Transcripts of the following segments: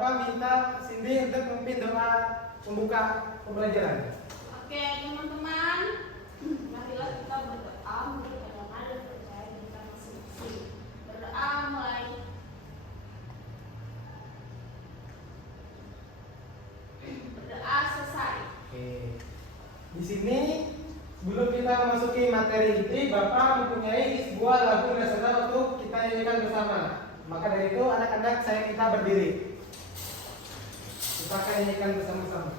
Bapak minta Cindy untuk memimpin doa pembuka pembelajaran. Oke, teman-teman, marilah kita berdoa menurut agama dan percaya kita masing-masing. Berdoa mulai. Berdoa selesai. Oke. Di sini sebelum kita memasuki materi inti, Bapak mempunyai sebuah lagu nasional untuk kita nyanyikan bersama. Maka dari itu anak-anak saya minta berdiri. Kita akan nyanyikan bersama-sama.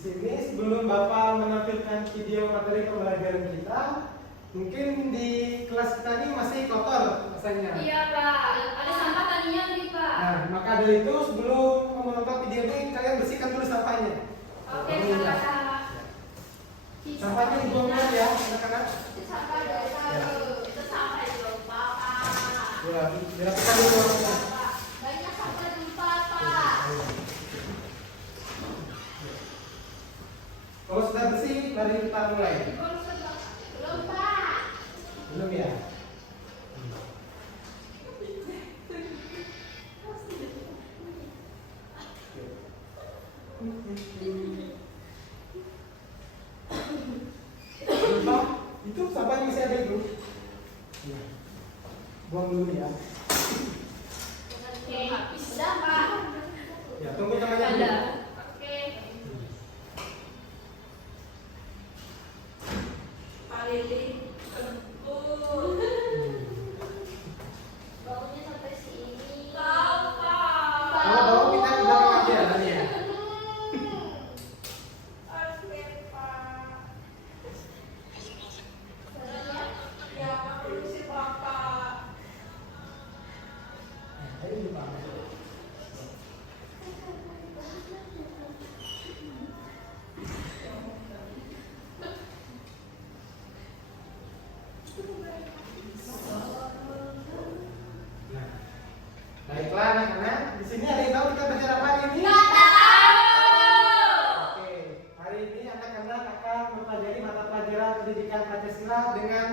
sini sebelum Bapak menampilkan video materi pembelajaran kita, mungkin di kelas kita ini masih kotor rasanya. Iya Pak, ada sampah tadinya nih Pak. Nah, maka dari itu sebelum menonton video ini kalian bersihkan dulu sampahnya. Oke Pak. Sampahnya dibuang dulu ya, anak-anak. Itu sampah dari itu sampah dari Bapak. Ya, dilakukan dulu. Pak. Banyak sampai 4, Pak. Kalau sudah bersih, mari kita mulai. Belum, Pak. Belum ya? Pak, itu sampahnya masih ada itu? Ya. Buang dulu ya. Oke, sudah, Pak. Ya, tunggu namanya dulu. Ada. Oke. Pak Lili, baunya sampai sini. Tahu, Pak. Kalau bau kita ke belakang aja tadi ya. Oke, Pak. Ya, permisi, Bapak. Ayo dulu, Pak. Nah, baiklah anak-anak. Di sini ada yang tahu kita belajar apa hari ini? Oke, hari ini anak-anak akan mempelajari mata pelajaran pendidikan Pancasila dengan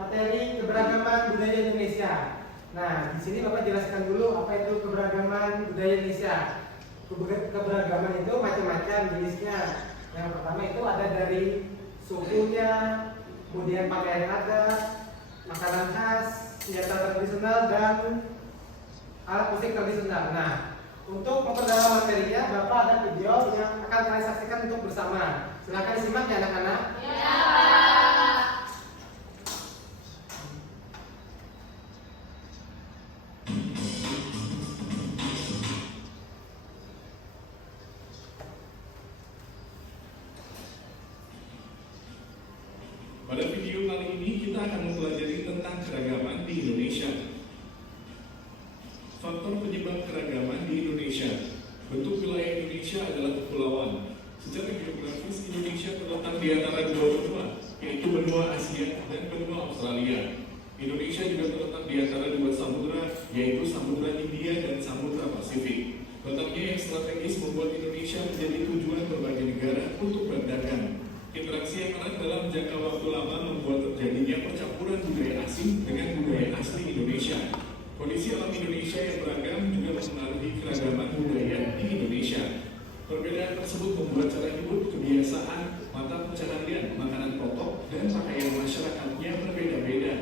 materi keberagaman budaya Indonesia. Nah, di sini Bapak jelaskan dulu apa itu keberagaman budaya Indonesia. Keberagaman itu macam-macam jenisnya. Yang pertama itu ada dari sukunya, kemudian pakaian adat, makanan khas, senjata tradisional, dan alat musik tradisional. Nah, untuk memperdalam materinya, Bapak ada video yang akan kalian saksikan untuk bersama. Silakan disimak ya anak-anak. Ya, Pak. Pada video kali ini kita akan mempelajari tentang keragaman di Indonesia. Faktor penyebab keragaman di Indonesia. Bentuk wilayah Indonesia adalah kepulauan. Secara geografis Indonesia terletak di antara dua benua, yaitu benua Asia dan benua Australia. Indonesia juga terletak di antara dua samudra, yaitu Samudra Hindia dan Samudra Pasifik. Letaknya yang strategis membuat Indonesia menjadi tujuan berbagai negara untuk berdagang. Interaksi yang erat dalam jangka waktu lama membuat terjadinya percampuran budaya asing dengan budaya asli Indonesia. Kondisi alam Indonesia yang beragam juga mempengaruhi keragaman budaya di Indonesia. Perbedaan tersebut membuat cara hidup, kebiasaan, mata pencaharian, makanan pokok, dan pakaian masyarakatnya berbeda-beda.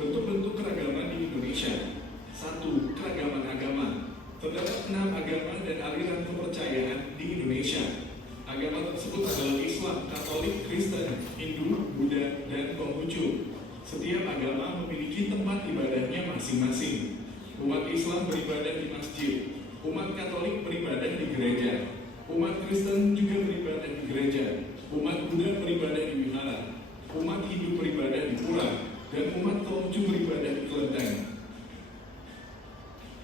Bentuk-bentuk keragaman di Indonesia. 1. Keragaman agama. Terdapat 6 agama dan aliran kepercayaan di Indonesia. Agama tersebut adalah Islam, Katolik, Kristen, Hindu, Buddha, dan Konghucu. Setiap agama memiliki tempat ibadahnya masing-masing. Umat Islam beribadah di masjid, umat Katolik beribadah di gereja, umat Kristen juga beribadah di gereja, umat Buddha beribadah di wihara, umat Hindu beribadah di pura, dan umat Konghucu beribadah di kelenteng.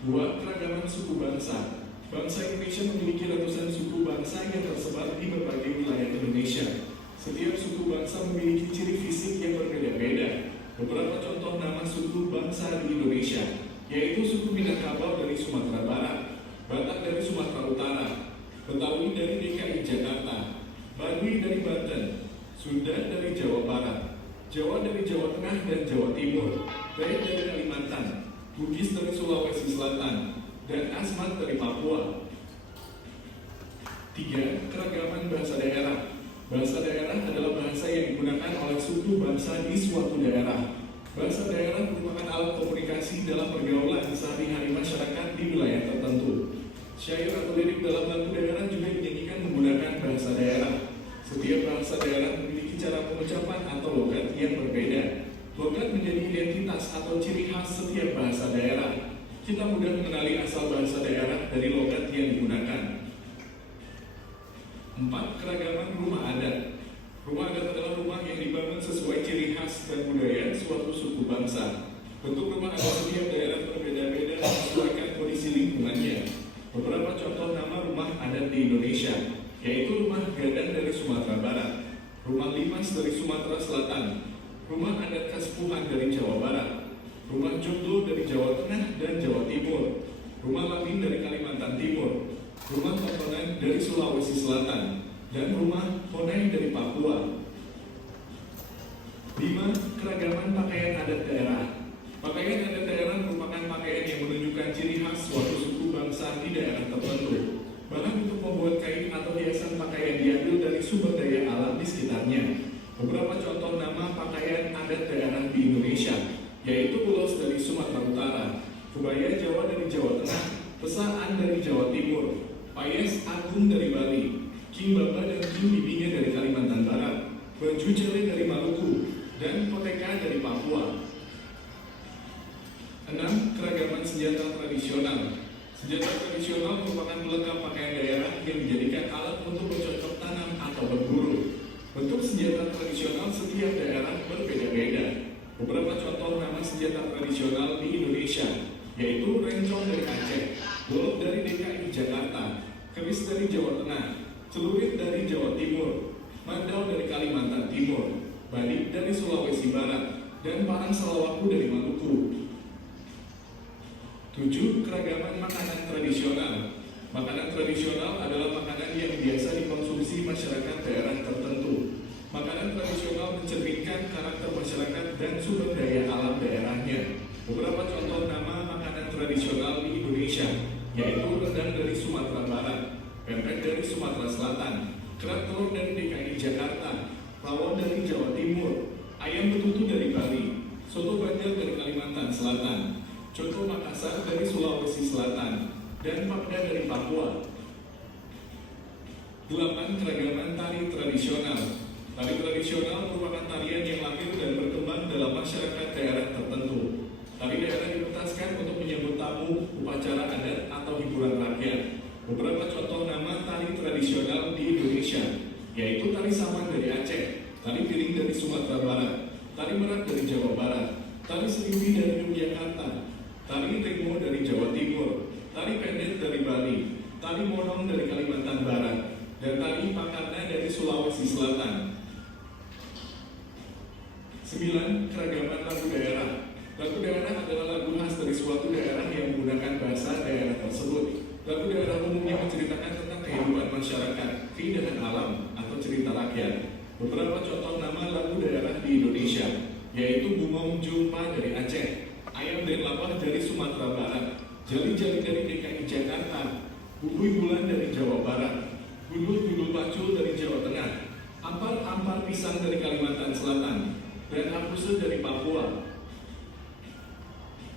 2. Keragaman suku bangsa. Bangsa Indonesia memiliki ratusan suku bangsa yang tersebar di berbagai wilayah Indonesia. Setiap suku bangsa memiliki ciri fisik yang berbeda-beda. Beberapa contoh nama suku bangsa di Indonesia, yaitu suku Minangkabau dari Sumatera Barat, Batak dari Sumatera Utara, Betawi dari DKI Jakarta, Baduy dari Banten, Sunda dari Jawa Barat, Jawa dari Jawa Tengah dan Jawa Timur, Dayak dari Kalimantan, Bugis dari Sulawesi Selatan, dan Asmat dari Papua. 3. Keragaman bahasa daerah. Bahasa daerah adalah bahasa yang digunakan oleh suku bangsa di suatu daerah. Bahasa daerah merupakan alat komunikasi dalam pergaulan sehari-hari masyarakat di wilayah tertentu. Syair atau lirik dalam lagu daerah juga dinyanyikan menggunakan bahasa daerah. Setiap bahasa daerah memiliki cara pengucapan atau logat yang berbeda. Logat menjadi identitas atau ciri khas setiap bahasa daerah. Kita mudah mengenali asal bahasa daerah dari logat yang digunakan. 4. Keragaman rumah adat. Rumah adat adalah rumah yang dibangun sesuai ciri khas dan budaya suatu suku bangsa. Bentuk rumah adat setiap daerah berbeda-beda menyesuaikan kondisi lingkungannya. Beberapa contoh nama rumah adat di Indonesia, yaitu rumah Gadang dari Sumatera Barat, rumah Limas dari Sumatera Selatan, rumah adat Kaspuhan dari Jawa Barat, rumah Joglo dari Jawa Tengah dan Jawa Timur, rumah Lamin dari Kalimantan Timur, rumah Tontonan dari Sulawesi Selatan, dan rumah Honai dari Papua. 5. Keragaman pakaian adat daerah. Pakaian adat daerah merupakan pakaian yang menunjukkan ciri khas suatu suku bangsa di daerah tertentu. Bahan untuk membuat kain atau hiasan pakaian diambil dari sumber daya alam di sekitarnya. Beberapa contoh nama pakaian adat daerah di Indonesia, yaitu ulos dari Sumatera Utara, kebaya Jawa dari Jawa Tengah, pesaan dari Jawa Timur, payes agung dari Bali, kimbaba dan kimbibinya dari Kalimantan Barat, baju cele dari Maluku, dan koteka dari Papua. 6. Keragaman senjata tradisional. Senjata tradisional merupakan pelengkap pakaian daerah yang dijadikan alat untuk bercocok tanam atau berburu. Bentuk senjata tradisional setiap daerah berbeda-beda. Beberapa contoh nama senjata tradisional di Indonesia, yaitu rencong dari Aceh, golok dari DKI Jakarta, keris dari Jawa Tengah, celurit dari Jawa Timur, mandau dari Kalimantan Timur, badik dari Sulawesi Barat, dan parang salawaku dari Maluku. 7. Keragaman makanan tradisional. Makanan tradisional adalah makanan yang biasa dikonsumsi masyarakat daerah tertentu. Makanan tradisional mencerminkan karakter masyarakat dan sumber daya alam daerahnya. Beberapa contoh nama makanan tradisional di Indonesia, yaitu rendang dari Sumatera Barat, pempek dari Sumatera Selatan, kerak telur dari DKI Jakarta, rawon dari Jawa Timur, ayam betutu dari Bali, soto Banjar dari Kalimantan Selatan, coto Makassar dari Sulawesi Selatan, dan Papda dari Papua. 8. Keragaman tari tradisional. Tari tradisional merupakan tarian yang lahir dan berkembang dalam masyarakat daerah tertentu. Tari daerah dipentaskan untuk menyambut tamu, upacara adat, atau hiburan rakyat. Beberapa contoh nama tari tradisional di Indonesia, yaitu tari saman dari Aceh, tari piring dari Sumatera Barat, tari merak dari Jawa Barat, tari serimpi dari Yogyakarta, tari remo dari Jawa Timur, tari pendet dari Bali, tari monong dari Kalimantan Barat, dan tari pakarna dari Sulawesi Selatan. 9. Keragaman lagu daerah. Lagu daerah adalah lagu khas dari suatu daerah yang menggunakan bahasa daerah tersebut. Lagu daerah umumnya menceritakan tentang kehidupan masyarakat, keindahan alam, atau cerita rakyat. Beberapa contoh nama lagu daerah di Indonesia, yaitu Bungong Jumpa dari Aceh, Ayam dan Lapar dari Sumatera Barat, Jali-Jali dari DKI Jakarta, Bubui Bulan dari Jawa Barat, Gundul-Gundul Pacul dari Jawa Tengah, Ampar-Ampar Pisang dari Kalimantan Selatan, dan Apuse dari Papua.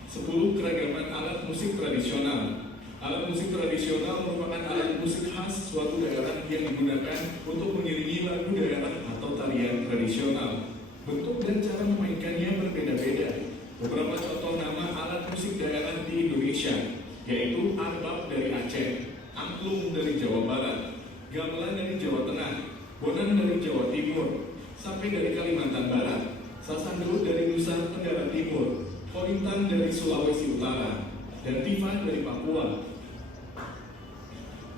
10. Keragaman alat musik tradisional. Alat musik tradisional merupakan alat musik khas suatu daerah yang digunakan untuk mengiringi lagu daerah atau tarian tradisional. Bentuk dan cara memainkannya berbeda-beda. Beberapa contoh nama alat musik daerah di Indonesia, yaitu arbab dari Aceh, angklung dari Jawa Barat, gamelan dari Jawa Tengah, bonan dari Jawa Timur, sape dari Kalimantan Barat, sasando dari Nusa Tenggara Timur, korintan dari Sulawesi Utara, dan tifa dari Papua.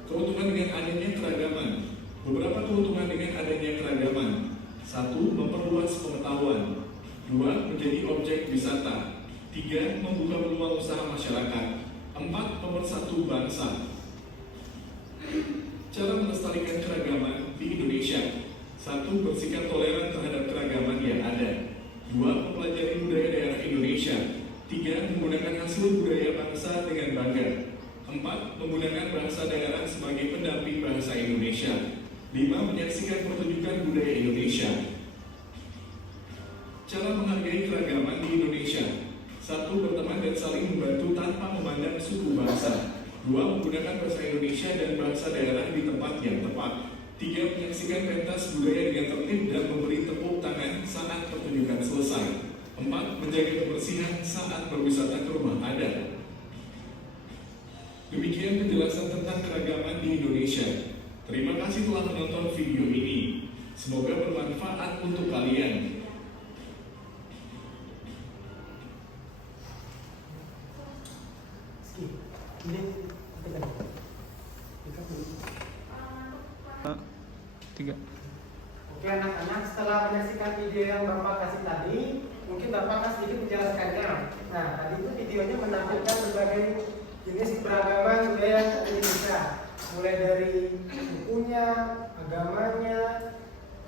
Keuntungan dengan adanya keragaman. Beberapa keuntungan dengan adanya keragaman. 1. Memperluas pengetahuan. 2. Menjadi objek wisata. 3. Membuka peluang usaha masyarakat. 4. Pemersatu bangsa. Cara melestarikan keragaman di Indonesia. 1. Bersikap toleran terhadap keragaman yang ada. 2. Mempelajari budaya daerah Indonesia. 3. Menggunakan hasil budaya bangsa dengan bangga. 4. Menggunakan bahasa daerah sebagai pendamping bahasa Indonesia. 5. Menyaksikan pertunjukan budaya Indonesia. Cara menghargai keragaman di Indonesia. 1. Berteman dan saling membantu tanpa memandang suku bangsa. 2. Menggunakan bahasa Indonesia dan bahasa daerah di tempat yang tepat. 3. Menyaksikan pentas budaya dengan tertib dan memberi tepuk tangan saat pertunjukan selesai. 4. Menjaga kebersihan saat berwisata ke rumah adat. Demikian penjelasan tentang keragaman di Indonesia. Terima kasih telah menonton video ini. Semoga bermanfaat untuk kalian. Oke anak-anak, setelah menyaksikan video yang Bapak kasih tadi, mungkin Bapak akan sedikit menjelaskannya. Nah, tadi itu videonya menampilkan berbagai jenis beragaman budaya Indonesia, mulai dari sukunya, agamanya,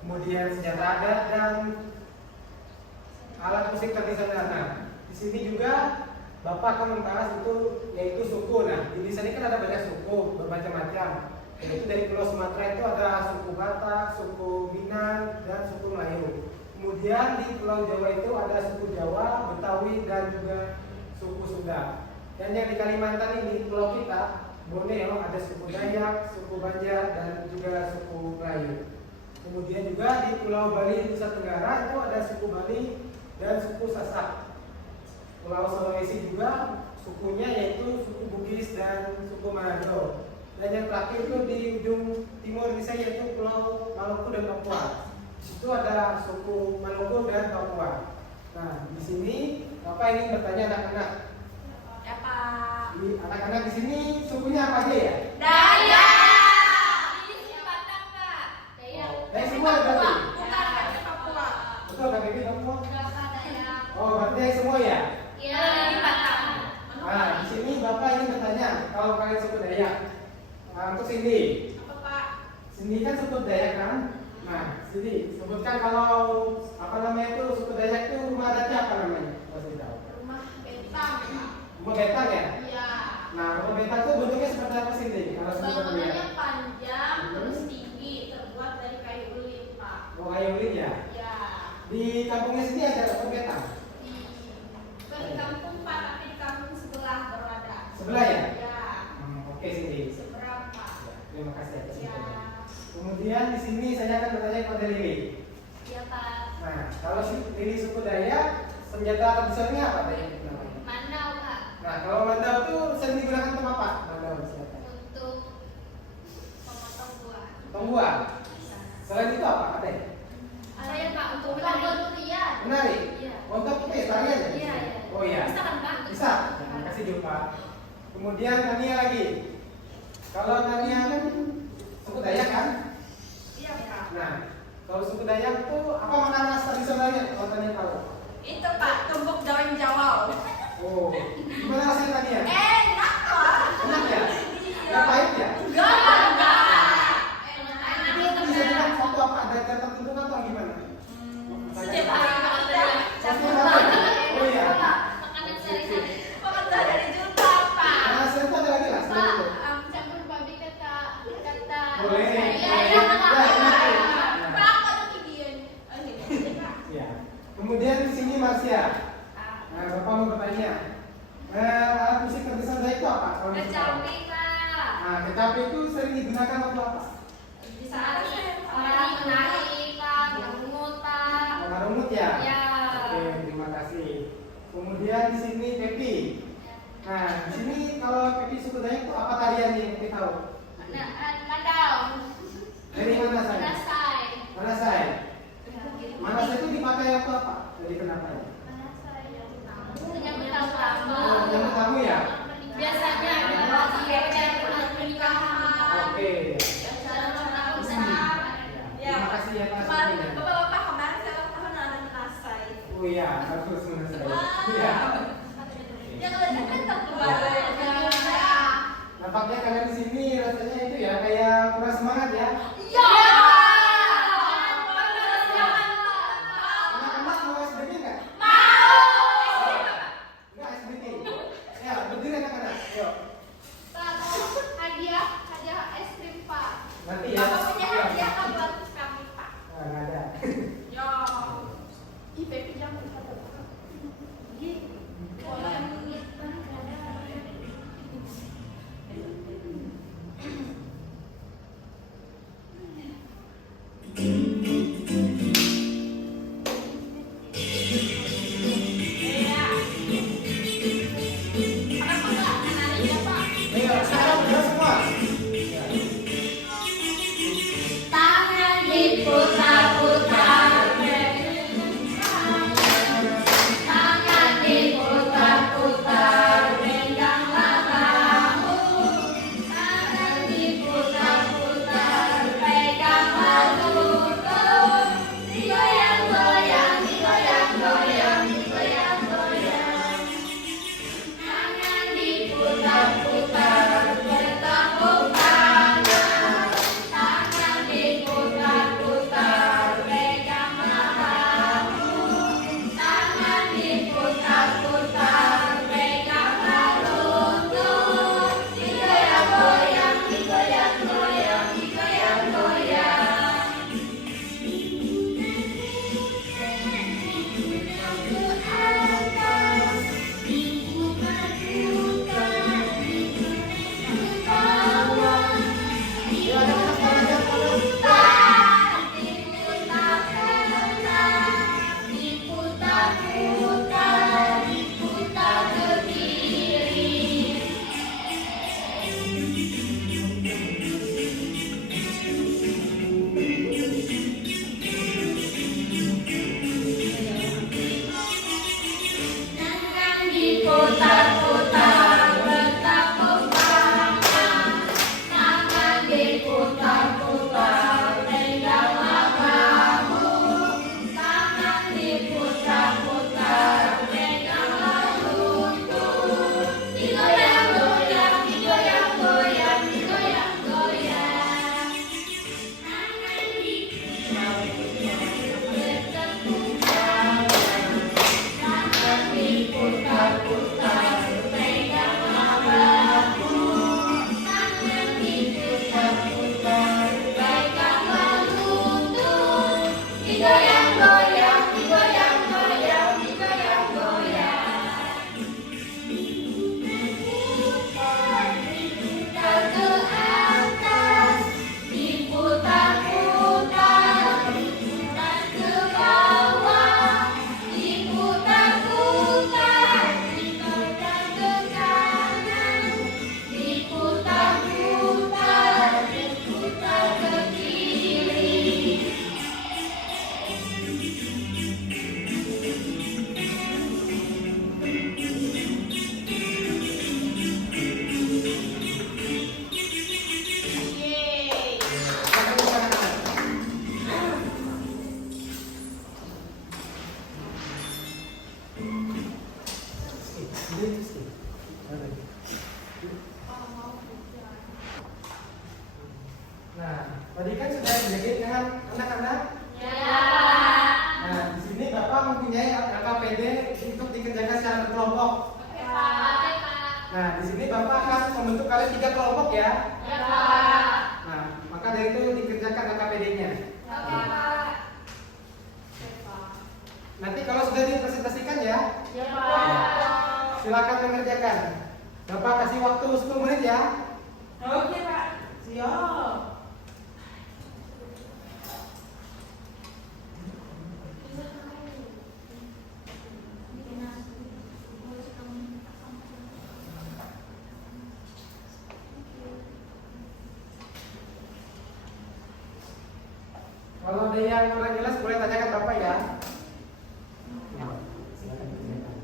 kemudian senjata adat dan alat musik tradisional. Nah, di sini juga Bapak akan membahas itu yaitu suku. Nah, di sini kan ada banyak suku bermacam-macam. Yaitu dari Pulau Sumatera itu ada suku Batak, suku Minang, dan suku Melayu. Kemudian di Pulau Jawa itu ada suku Jawa, Betawi, dan juga suku Sunda. Dan yang di Kalimantan ini, pulau kita, Borneo, ada suku Dayak, suku Banjar, dan juga suku Melayu. Kemudian juga di Pulau Bali, Nusa Tenggara itu ada suku Bali dan suku Sasak. Pulau Sulawesi juga sukunya yaitu suku Bugis dan suku Manado. Dan yang terakhir itu di ujung timur Indonesia yaitu Pulau Maluku dan Papua. Itu ada suku Maluku dan Papua. Nah, di sini Bapak ingin bertanya anak-anak. Ya Pak. Anak-anak di sini sukunya apa aja ya? Dayak. Ini Batak Pak. Dayak. Dayak semua berarti? Bukan Dayak Papua. Betul Kak Bibi Papua? Enggak Pak Dayak. Oh, berarti Dayak semua ya? Iya, ini Batak. Nah, di sini Bapak ingin bertanya, kalau kalian suku Dayak, untuk Cindy. Apa Pak? Cindy kan suku Dayak kan? Nah, Cindy, sebutkan kalau apa namanya itu suku Dayak itu rumah adatnya apa namanya? Masih tahu? Rumah Betang Pak. Rumah betang ya? Iya. Nah, rumah betang itu bentuknya seperti apa Cindy? Kalau suku Dayak? Bangunannya panjang terus tinggi, terbuat dari kayu ulin Pak. Oh, kayu ulin ya? Iya. Di kampungnya sendiri ada rumah betang? Bukan di kampung Pak, tapi di kampung sebelah baru ada. Sebelah ya? Iya. Oke Cindy. Seberang Pak. Terima kasih atas Iya. infonya. Kemudian di sini saya akan bertanya kepada Lili. Iya Pak. Nah, kalau Lili suku Dayak, senjata tradisionalnya apa Dayak namanya? Mandau Pak. Nah, kalau mandau itu sering digunakan untuk apa? Mandau siapa? Untuk memotong buah. Pembuat. Selain itu apa? Ada ya? Ada ya Pak untuk menari durian. Menari? Iya. Untuk tarian ya? Iya, iya. Oh iya. Bisa kan Pak? Bisa. Terima kasih Jumpa. Kemudian Tania lagi. Kalau Tania kan suku Dayak kan? Iya Pak. Nah, kalau suku Dayak itu apa makanan khas tradisionalnya? Kalau Tania tahu. Itu Pak, tumbuk daun jawau. Oh, gimana rasanya Tania? Enak Pak. Enak ya? Iya. Nggak pahit ya? Enggak. Enak. Itu bisa dibilang satu apa? Ada cara tertentu kan atau gimana? Setiap hari makan dari Setiap hari? Oh iya. makanan sehari-hari. Makan dari juta Pak. Nah, selain itu ada lagi lah. Selain itu. Campur babi kata. Boleh. Iya, Boleh. iya. Ya, enak ya. Pak, kok kemudian? Ya. Kemudian di sini Marsya. Nah, Bapak mau bertanya. Alat musik tradisional Dayak itu apa? Kalau musik Kecapi apa? Pak. Nah, kecapi itu sering digunakan untuk apa? Bisa orang menari Pak, mengut Pak. Mengarungut ya? Ya. Oke, terima kasih. Kemudian di sini Pepi. Nah, di sini kalau Pepi suku Dayak itu apa tarian yang kita tahu? Mandau. Dari mana saya? Manasai. Mana saya? Mana saya itu dipakai apa? Jadi kenapa ya? Menyambut tamu. Oh, yang tamu ya? Biasanya ada acara pernikahan. Oke. Acara ulang besar. Terima kasih ya atas Kemarin waktunya. Bapak kemarin saya ulang tahun ada Manasai. Oh iya, bagus menurut saya. Iya. Ya kalau kan keluar. Nampaknya kalian di sini rasanya itu ya kayak kurang semangat ya. Iya. Anak-anak mau SBG nggak? Mau. Nggak SBG. Ya, berdiri anak-anak. Yuk. Pak, hadiah es krim Pak. Nanti ya. Bapak punya Iya. hadiah kan buat kami Pak. Nah, nggak ada. Ya. Ih, Pepi jangan kata Bapak. Ih, boleh. Iya. Kenapa nggak menari ya Pak? Nah, tadi kan sudah dijadiin dengan anak-anak. Ya. Nah, di sini Bapak mempunyai KPD untuk dikerjakan secara berkelompok. Oke, Pak. Nah, di sini Bapak akan membentuk kalian 3 kelompok ya. Ya, Pak. Nah, maka dari itu dikerjakan KPD-nya. Oke, Pak. Oke, Pak. Nanti kalau sudah dipresentasikan ya, Ya, Pak. silakan mengerjakan. Bapak kasih waktu 10 menit ya. Oke, Pak. Siap. Kalau ada yang kurang jelas boleh tanyakan Bapak ya. Ya, silakan kerjakan.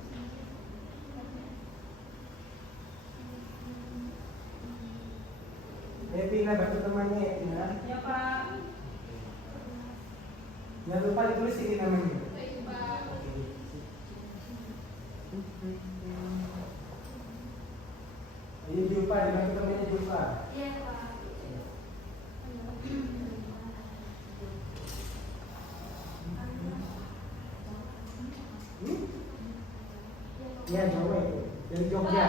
Pina, bantu temannya ya Pina. Ya, Pak. Jangan lupa ditulis ini namanya. Baik, Pak. Ini jumpa, dibantu temannya jumpa. Iya, Pak. Iya, Jawa itu. Dari Jogja.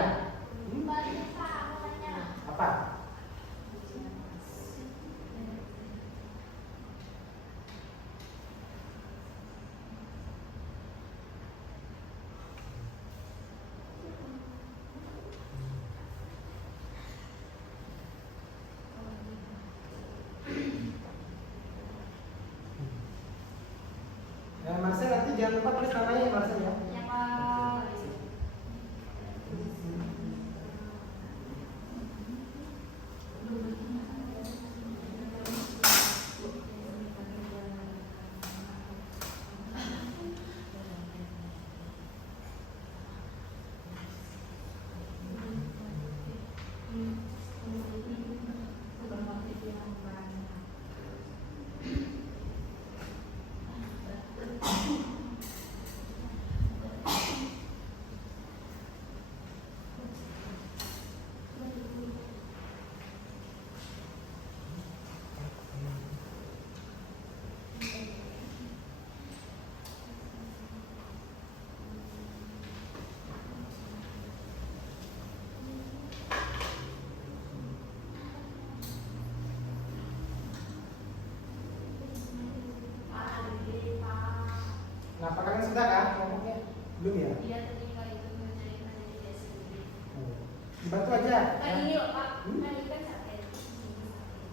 Banyak, Pak. Namanya. Apa? Marcel nanti jangan lupa tulis namanya ya Marcel ya. Ya, Pak. Nah, apa kalian sudah kan kelompoknya? Belum ya? Iya, tadi Pak itu menanyakan dari SMP. Dibantu aja. Kan Ya. ini loh, Pak. Kan ini kan sate.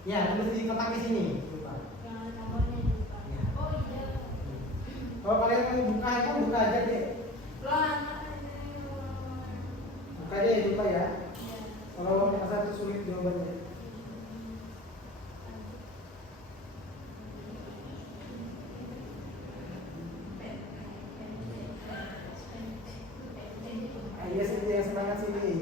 Ya, tulis di kotak di sini. Lupa. Yang nomornya lupa. Ya. Oh iya. Kalau kalian mau buka itu buka aja deh. Loh, anak ini. Buka aja ya, lupa ya. Iya. Kalau merasa itu sulit jawabannya. Iya sih yang semangat sini.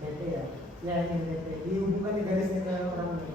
BP ya. Ya ini BP. Dihubungkan di garisnya ke orang ini.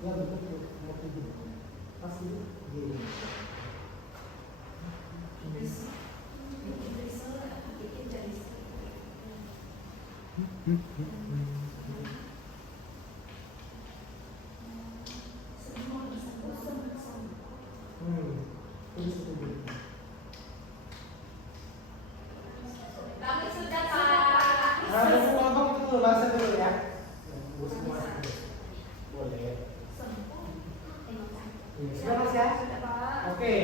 Ya betul. Pasti. Gini. Kami sudah Pak. Nah, kelompok itu dulu bahasa dulu ya. Boleh. Sudah Mas ya? Sudah Pak. Oke,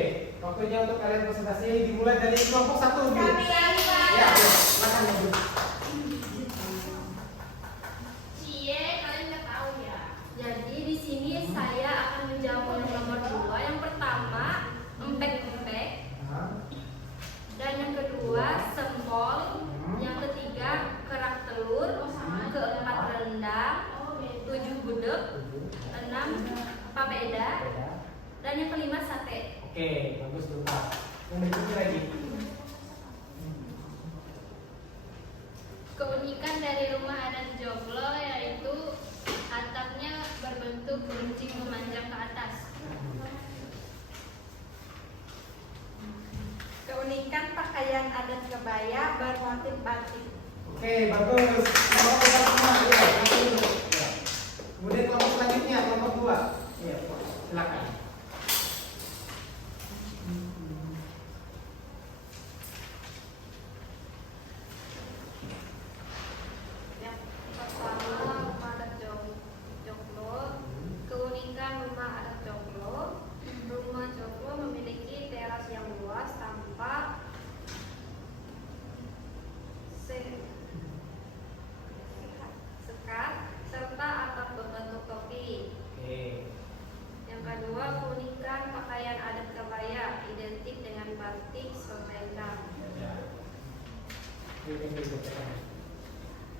waktunya untuk kalian presentasi dimulai dari kelompok 1 dulu. Kami lagi Pak. Ya, silakan Bu. Cie, kalian nggak tahu ya. Jadi di sini saya akan menjawab nomor 2. Yang pertama, empek-empek. Dan yang kedua, sempol. Yang ketiga, kerak telur. Keempat, rendang. 7, gudeg. 6, papeda. Dan yang kelima, sate. Oke, bagus tuh Pak. Yang berikutnya lagi. Keunikan dari rumah adat Joglo yaitu atapnya berbentuk runcing memanjang ke atas. Keunikan pakaian adat kebaya bermotif batik. Oke, bagus. Kelompok kita semua ya. Nanti dulu. Ya. Kemudian kelompok selanjutnya, kelompok 2. Ya, silakan. Yang pertama, rumah adat Joglo. Keunikan rumah adat Joglo. Rumah Joglo memiliki teras yang luas tanpa sekat serta atap berbentuk topi. Oke. Yang kedua, keunikan pakaian adat kebaya identik dengan batik selendang. Ya. Oke, yang berikutnya.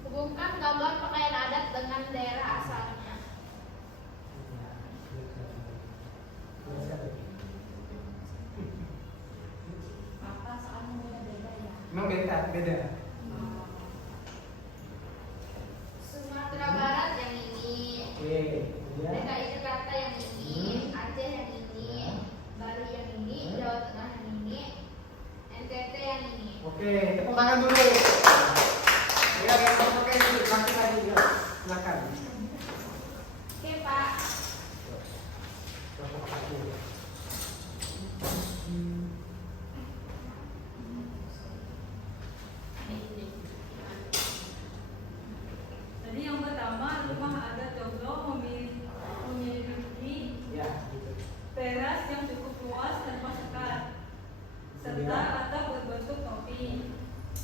Hubungkan gambar pakaian adat dengan daerah asalnya. Apa soalnya beda-beda ya? Emang beda. Sumatera Barat yang ini, Oke, kemudian. DKI Jakarta yang ini, Aceh yang ini, Bali yang ini, Jawa Tengah yang ini, NTT yang ini. Oke, tepuk tangan dulu. Ya, oke, silakan lagi ya. Silakan. Oke Pak. Kelompok 1. Jadi yang pertama, rumah adat Joglo memiliki Ya, gitu. teras yang cukup luas tanpa sekat, serta atap berbentuk topi.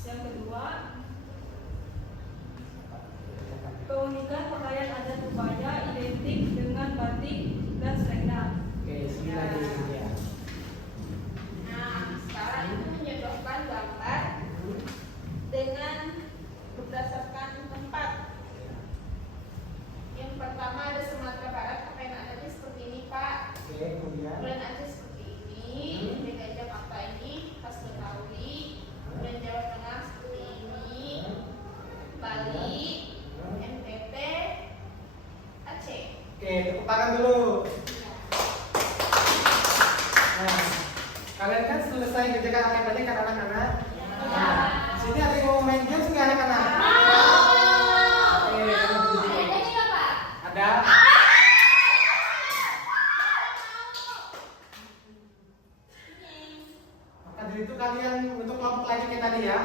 Yang kedua, keunikan pakaian adat kebaya identik dengan batik dan selendang. Oke, sini lagi ya. Nah, sekarang itu menyebabkan gambar dengan berdasarkan tempat. Yang pertama ada Sumatera Barat, pakaian adatnya seperti ini Pak. Oke, kemudian. Kemudian Aceh seperti ini, DKI Jakarta ini khas Betawi, kemudian Jawa Tengah seperti ini, Bali, NTT, Aceh. Oke, tepuk tangan dulu. Nah, kalian kan selesai kerjakan akademik kan anak-anak? Nah, sini ada yang mau main games nggak anak-anak? Oke, kalian di sini. Ada juga Pak. Ada. Maka dari itu kalian untuk kelompok lagi kayak tadi ya.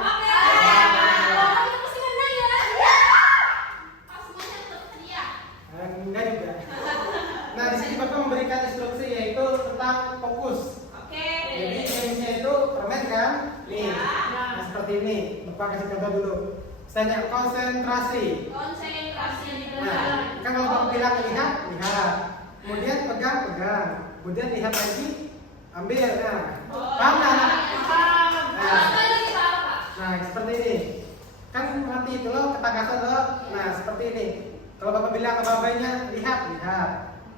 Enggak juga. Nah, di sini Bapak memberikan instruksi yaitu tentang fokus. Jadi gamesnya itu permen kan? Nih, nah seperti ini. Bapak kasih contoh dulu. Misalnya konsentrasi. Nah, kan kalau Bapak bilang lihat, lihat. Kemudian pegang, pegang. Kemudian lihat lagi, ambil. Nah, paham nggak? Nah, seperti ini. Kan mati itu loh, ketangkasan loh. Nah, seperti ini. Kalau Bapak bilang ke babanya, lihat, lihat.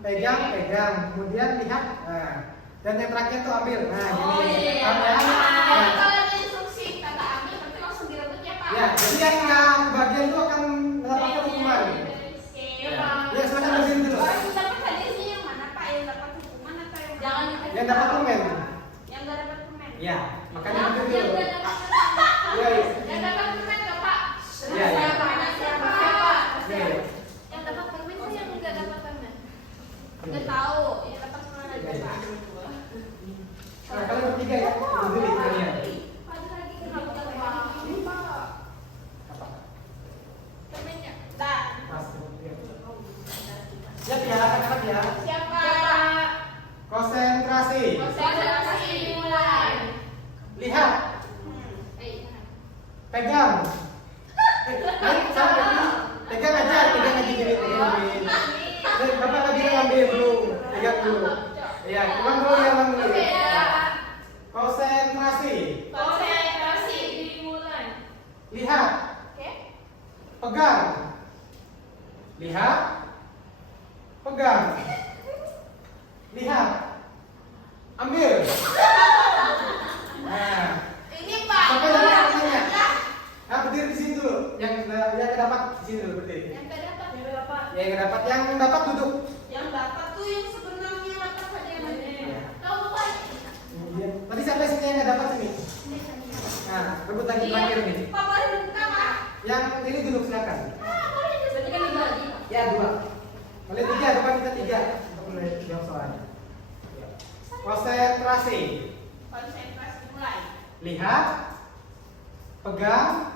Pegang, pegang. Kemudian lihat. Nah, dan yang terakhir tuh ambil. Nah, gini. Paham ya? Nah, ya, jadi yang nggak kebagian itu akan mendapatkan hukuman. Ya, silakan berdiri dulu. Siap ya, anak-anak ya. Siapa? Konsentrasi. Konsentrasi mulai. Lihat. Pegang. Pegang aja gini. Bapak nggak bilang ambil dulu, pegang dulu. Ya, cuman dulu yang ambil. Konsentrasi. Konsentrasi dimulai. Lihat. Pegang. Lihat. Pegang. Lihat. Ambil. Nah. Ini Pak. Sampai dapat namanya. Nah, berdiri di sini dulu. Yang dapat di sini dulu berdiri. Yang nggak dapat. Yang dapat duduk. Yang dapat tuh yang sebenarnya dapat saja yang ada. Tahu Pak. Tadi sampai sini yang nggak dapat sini. Nah, rebut lagi terakhir nih. Pak boleh buka Pak? Yang ini duduk silakan. Berarti kan dibagi. Ya 2. Boleh 3, depan kita 3 untuk mulai jawab soalnya. Konsentrasi. Konsentrasi mulai. Lihat. Pegang.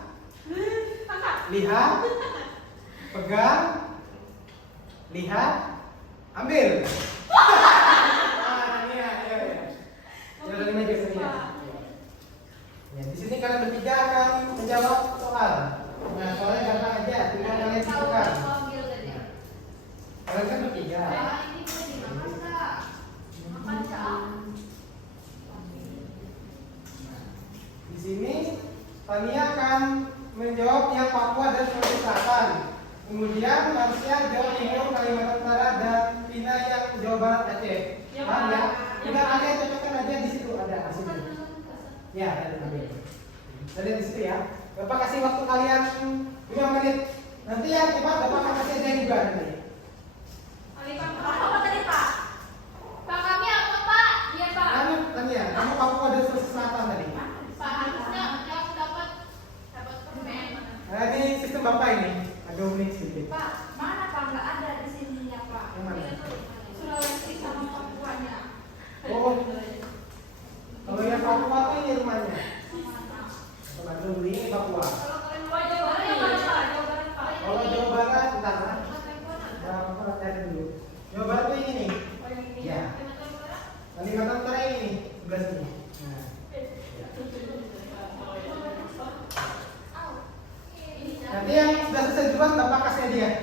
Angkat. Lihat. Pegang. Lihat. Ambil. Nah, ini ya. Ya udah ini aja sini ya. Ya, di sini kalian bertiga akan menjawab soal. Nah, soalnya gampang aja, tinggal kalian tentukan. Kalian kan bertiga. Ini boleh dimakan nggak? Makan Cak. Di sini Tania akan menjawab yang Papua dan Sulawesi Selatan. Kemudian Marsha Jawa Timur, Kalimantan Utara, dan Pina yang Jawa Barat Aceh. Paham ya? Tinggal kalian cocokkan aja di situ ada di situ. Ya, ada ambil. Ada di situ ya. Bapak kasih waktu kalian 5 menit. Nanti yang cepat Bapak akan kasih aja juga nanti. Apa tadi Pak? Pak kami apa Pak? Iya Pak. Kamu Tania, kamu Papua dan Sulawesi Selatan tadi. Pak harusnya yang dapat permen. Nah, ini sistem Bapak ini. Agak unik sedikit. Pak, mana Pak? Nggak ada di sininya Pak. Yang mana? Sulawesi sama Papuanya. Oh, kalau yang Papua tuh ini rumahnya. Coba dulu ini Papua. Kalau kalian mau Jawa Barat yang mana Pak? Jawa Barat Pak. Kalau Jawa Barat, bentar. Bapak cari dulu. Jawa Barat tuh ini nih. Oh, yang ini. Ya. Kalimantan Utara ini nih, sebelah sini. Nah. Nanti yang sudah selesai duluan Bapak kasih hadiah.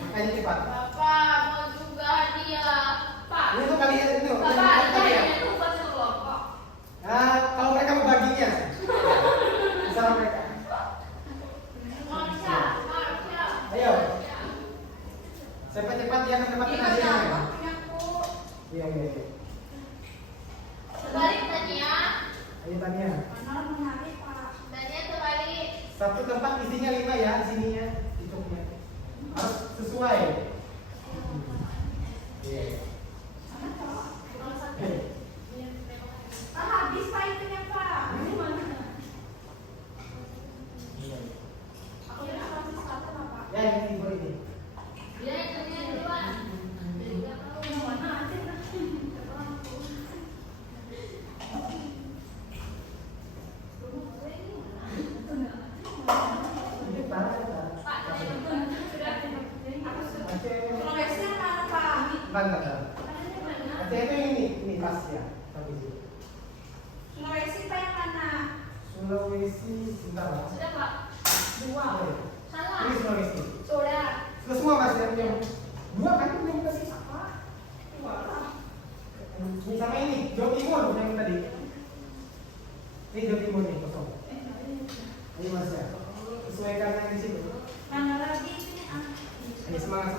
Makanya cepat. Bapak mau juga hadiah. Pak. Ini tuh kalian ini. Bapak hadiahnya itu buat sekelompok. Nah, kalau mereka mau baginya, bisa mereka. Marsha. Ayo. Cepat-cepat yang mendapatkan hadiahnya. Iya. Sebalik Tania. Ayo Tania. Mana menarik Pak? Tania terbalik. Satu tempat isinya 5 ya, di sininya, hitungnya. Harus sesuai. Iya. Ah, habis Pak itunya Pak. Ini mana? Aku yang Sulawesi Selatan apa? Ya, yang timur ini. Dia yang Tania duluan. Yang mana aja? Ini parah ya, Pak. Pak, Tania duluan. Sulawesi yang mana Pak? Enggak. Aceh itu ini pas ya. Tapi sini. Sulawesi Pak yang mana? Sulawesi, bentar Mas. Sudah Pak. Dua. Salah. Ini Sulawesi. Sudah. Sudah semua Mas yang 2 kan itu yang kasih. Dua lah. Ini sama ini, Jawa Timur yang tadi. Ini Jawa Timur nih, kosong. Ini Mas ya. Sesuaikan yang di situ. Mana lagi ini? Ini semangat.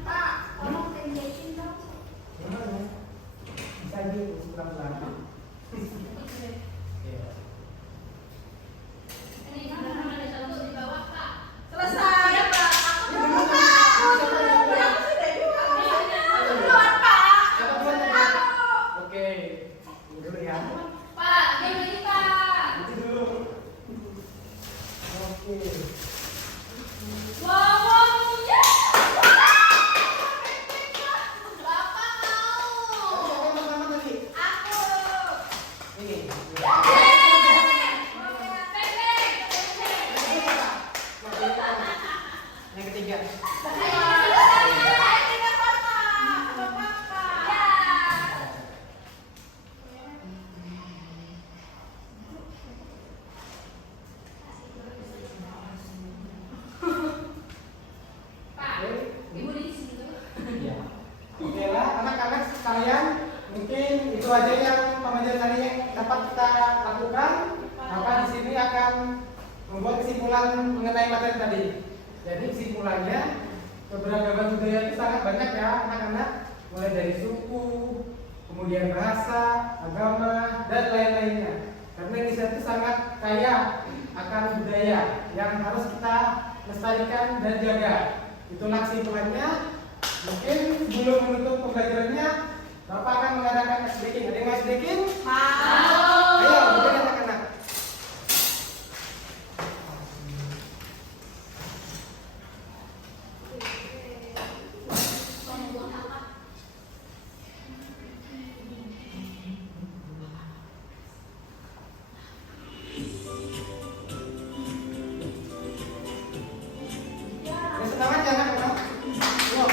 Pak, tolong tendekin dong. Gimana? Bisa gitu, pelan-pelan. Iya. kita lakukan, maka di sini akan membuat kesimpulan mengenai materi tadi. Jadi kesimpulannya, keberagaman budaya itu sangat banyak ya anak-anak, mulai dari suku, kemudian bahasa, agama, dan lain-lainnya. Karena Indonesia itu sangat kaya akan budaya yang harus kita lestarikan dan jaga. Itulah kesimpulannya. Mungkin sebelum menutup pembelajarannya, Bapak akan mengadakan ice breaking. Ada yang mau ice breaking? Ayo, berikan anak-anak. Semangat ya anak-anak. Yo.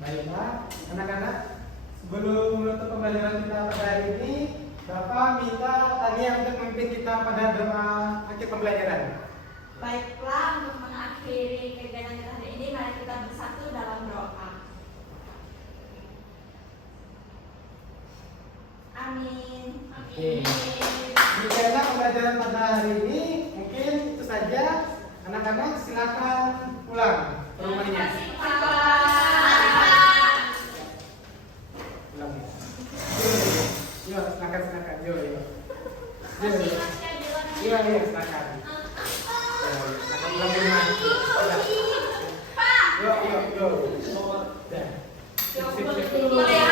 Baiklah, anak-anak, sebelum menutup pembelajaran kita pada hari ini, Bapak minta Tania untuk memimpin kita pada doa akhir pembelajaran. Baiklah, untuk mengakhiri kegiatan kita hari ini, mari kita bersatu dalam doa. Amin. Oke. Demikianlah pembelajaran pada hari ini. Mungkin itu saja. Anak-anak silakan pulang ke rumahnya. Pulang. Yuk, silakan. Yuk. Iya, silakan. Silakan pulang ke rumah. Yuk. Dah. Sip.